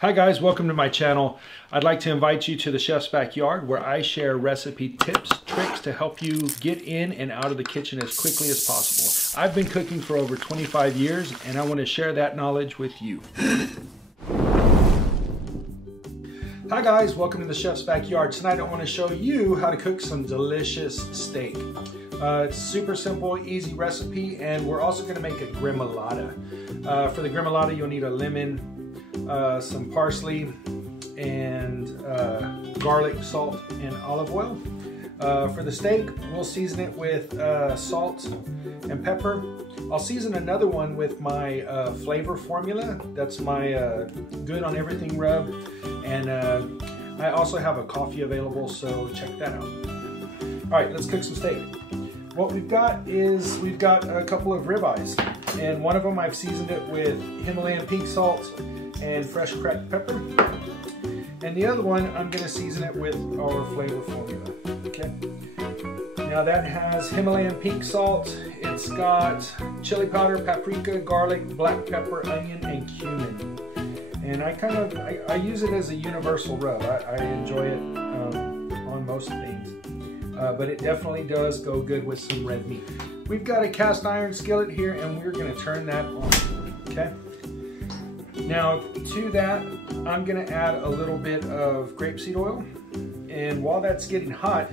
Hi guys, welcome to my channel. I'd like to invite you to the Chef's Backyard where I share recipe tips, tricks to help you get in and out of the kitchen as quickly as possible. I've been cooking for over 25 years and I want to share that knowledge with you. Hi guys, welcome to the Chef's Backyard. Tonight I want to show you how to cook some delicious steak. It's super simple, easy recipe, and we're also going to make a gremolata. For the gremolata you'll need a lemon, some parsley, and garlic, salt, and olive oil. For the steak, we'll season it with salt and pepper. I'll season another one with my flavor formula. That's my good on everything rub. And I also have a coffee available, so check that out. All right, let's cook some steak. What we've got is a couple of ribeyes, and one of them I've seasoned it with Himalayan pink salt and fresh cracked pepper. And the other one, I'm gonna season it with our flavor formula, okay? Now that has Himalayan pink salt, it's got chili powder, paprika, garlic, black pepper, onion, and cumin. And I use it as a universal rub. I enjoy it on most things. But it definitely does go good with some red meat. We've got a cast iron skillet here and we're gonna turn that on, okay? Now to that, I'm gonna add a little bit of grapeseed oil. And while that's getting hot,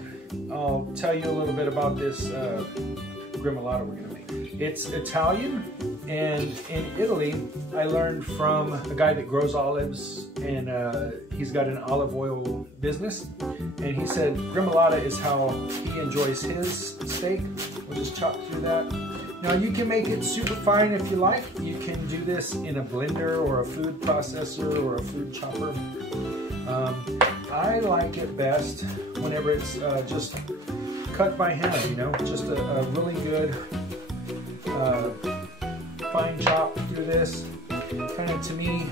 I'll tell you a little bit about this gremolata we're gonna make. It's Italian, and in Italy, I learned from a guy that grows olives, and he's got an olive oil business. And he said gremolata is how he enjoys his steak. We'll just chop through that. Now you can make it super fine if you like. You can do this in a blender or a food processor or a food chopper. I like it best whenever it's just cut by hand, you know, just a really good fine chop through this. Kind of, to me,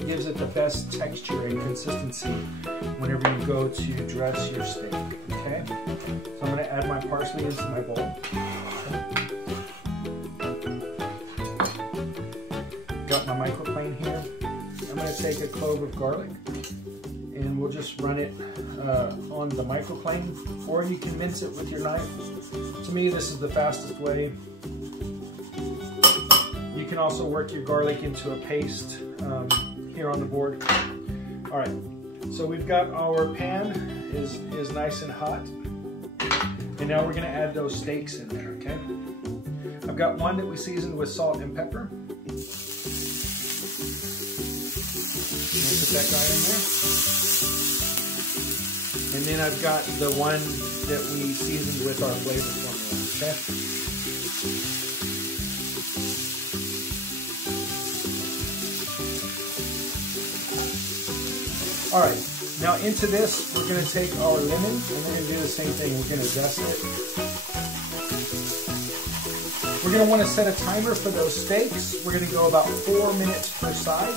gives it the best texture and consistency whenever you go to dress your steak, okay? So I'm gonna add my parsley into my bowl. Got my microplane here. I'm gonna take a clove of garlic and we'll just run it on the microplane, or you can mince it with your knife. To me, this is the fastest way. You can also work your garlic into a paste here on the board. All right, so we've got our pan is nice and hot. And now we're gonna add those steaks in there, okay? I've got one that we seasoned with salt and pepper. Put that guy in there. And then I've got the one that we seasoned with our flavor formula, okay? All right, now into this, we're gonna take our lemon and we're gonna do the same thing. We're gonna zest it. We're gonna wanna set a timer for those steaks. We're gonna go about 4 minutes per side.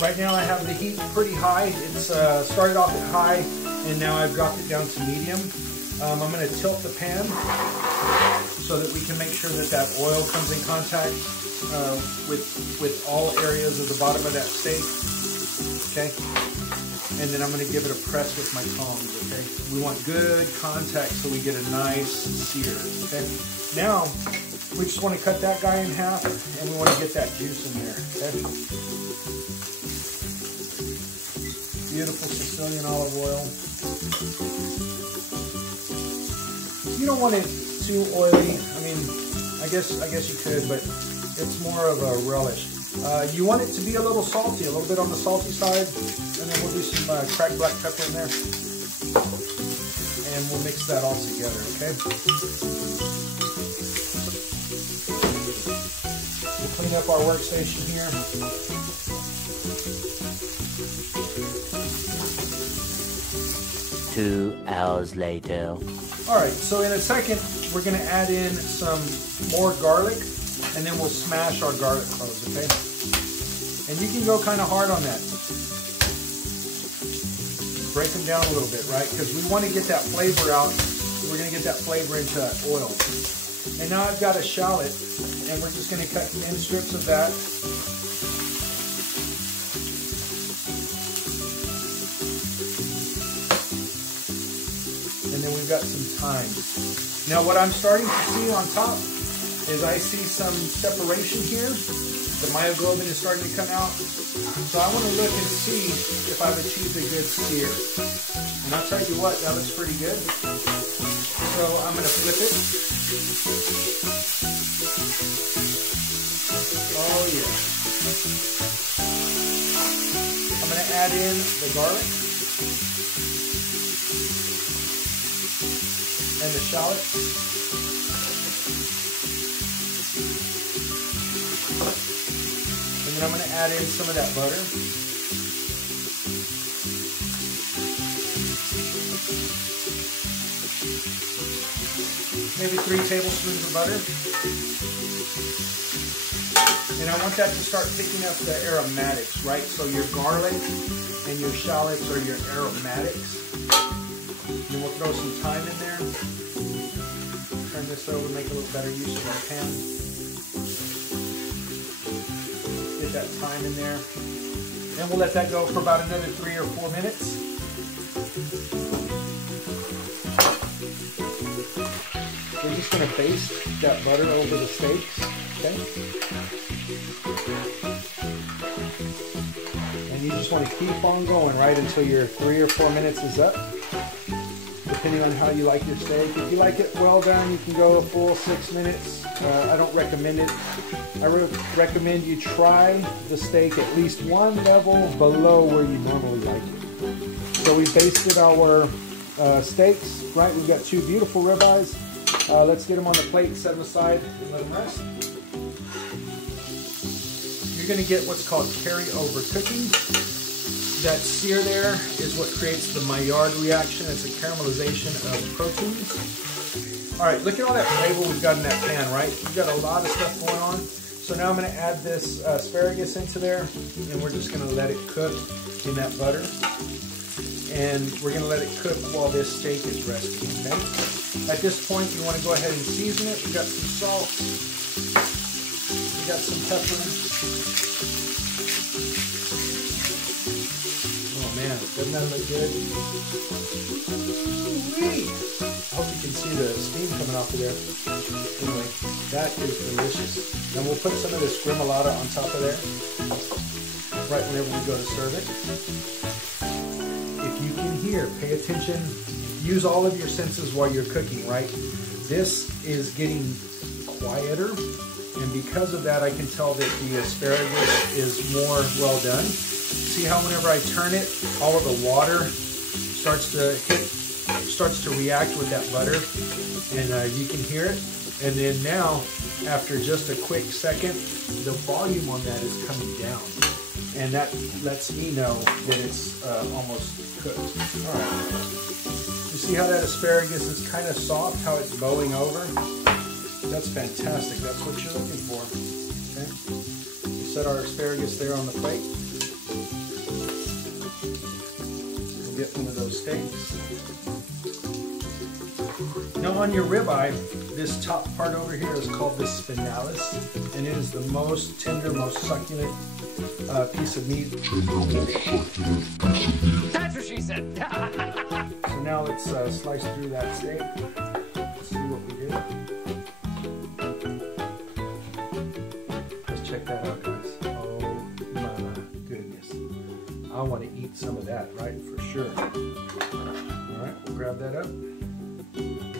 Right now I have the heat pretty high. It's started off at high and now I've dropped it down to medium. I'm gonna tilt the pan so that we can make sure that that oil comes in contact with all areas of the bottom of that steak, okay? And then I'm gonna give it a press with my tongs, okay? We want good contact so we get a nice sear, okay? Now, we just wanna cut that guy in half and we wanna get that juice in there, okay? Beautiful Sicilian olive oil. You don't want it too oily. I mean, I guess you could, but it's more of a relish. You want it to be a little salty, a little bit on the salty side, and then we'll do some cracked black pepper in there, and we'll mix that all together, okay? We'll clean up our workstation here. Two hours later. All right, so in a second, we're gonna add in some more garlic, and then we'll smash our garlic cloves, okay? And you can go kind of hard on that. Break them down a little bit, right? Because we want to get that flavor out. We're going to get that flavor into that oil. And now I've got a shallot, and we're just going to cut thin strips of that. we've got some thyme. Now what I'm starting to see on top is I see some separation here. The myoglobin is starting to come out. So I want to look and see if I've achieved a good sear. And I'll tell you what, that looks pretty good. So I'm going to flip it. Oh yeah. I'm going to add in the garlic and the shallots. And then I'm going to add in some of that butter. Maybe 3 tablespoons of butter. And I want that to start picking up the aromatics, right? So your garlic and your shallots are your aromatics. And we'll throw some thyme in there. Turn this over, make a little better use of our pan. Get that thyme in there. And we'll let that go for about another 3 or 4 minutes. We're just going to baste that butter over the steaks, okay? And you just want to keep on going, right, until your 3 or 4 minutes is up, depending on how you like your steak. If you like it well done, you can go a full 6 minutes. I don't recommend it. I recommend you try the steak at least one level below where you normally like it. So we basted our steaks, right? We've got 2 beautiful ribeyes. Let's get them on the plate and set them aside and let them rest. You're going to get what's called carryover cooking. That sear there is what creates the Maillard reaction. It's a caramelization of proteins. All right, look at all that flavor we've got in that pan, right? We've got a lot of stuff going on. So now I'm going to add this asparagus into there, and we're just going to let it cook in that butter. And we're going to let it cook while this steak is resting, okay? At this point, you want to go ahead and season it. We've got some salt. We've got some pepper. Oh man, doesn't that look good? Ooh-wee. I hope you can see the steam coming off of there. Anyway, that is delicious. Then we'll put some of this gremolata on top of there, right whenever we go to serve it. If you can hear, pay attention. Use all of your senses while you're cooking, right? This is getting quieter, and because of that, I can tell that the asparagus is more well done. See how whenever I turn it, all of the water starts to react with that butter, and you can hear it. And then now, after just a quick second, the volume on that is coming down, and that lets me know that it's almost cooked. All right. You see how that asparagus is kind of soft, how it's bowing over? That's fantastic. That's what you're looking for. Okay? We set our asparagus there on the plate. We'll get one of those steaks. Now on your ribeye, this top part over here is called the spinalis, and it is the most tender, most succulent piece of meat. That's what she said. So now let's slice through that steak. Let's see what we did. Let's check that out, guys. Oh my goodness. I want to eat some of that, right? For sure. All right, we'll grab that up.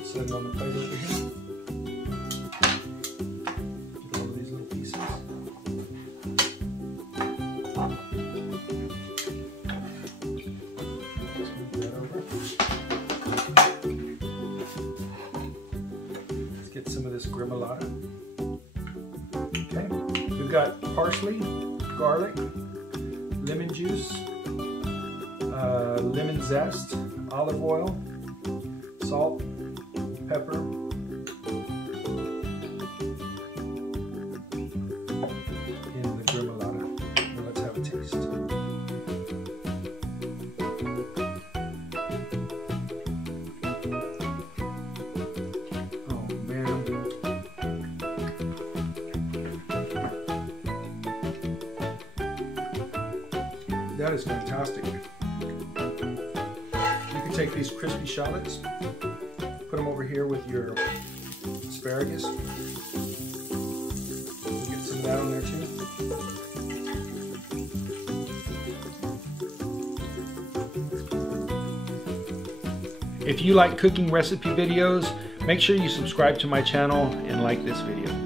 Set it on the plate over here. Get all of these little pieces. Get some of this gremolata. Okay, we've got parsley, garlic, lemon juice, lemon zest, olive oil, salt, pepper, and the gremolata. Now let's have a taste. That is fantastic. You can take these crispy shallots put them over here with your asparagus. Get some of that on there too. If you like cooking recipe videos, make sure you subscribe to my channel and like this video.